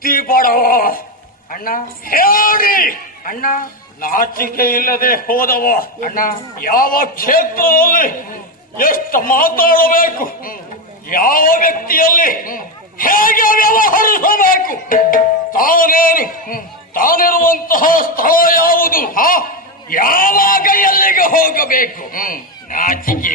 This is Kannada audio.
ಬುದ್ಧಿ ಬಡವ ಅಣ್ಣ ಹೇಳಿ ಅಣ್ಣ, ನಾಚಿಕೆ ಇಲ್ಲದೆ ಹೋದವ ಅಣ್ಣ ಯಾವ ಕ್ಷೇತ್ರದಲ್ಲಿ ಎಷ್ಟು ಮಾತಾಡಬೇಕು, ಯಾವ ವ್ಯಕ್ತಿಯಲ್ಲಿ ಹೇಗೆ ವ್ಯವಹರಿಸಬೇಕು, ತಾನಿರುವಂತಹ ಸ್ಥಳ ಯಾವುದು, ಯಾವಾಗ ಎಲ್ಲಿಗೆ ಹೋಗಬೇಕು, ನಾಚಿಕೆ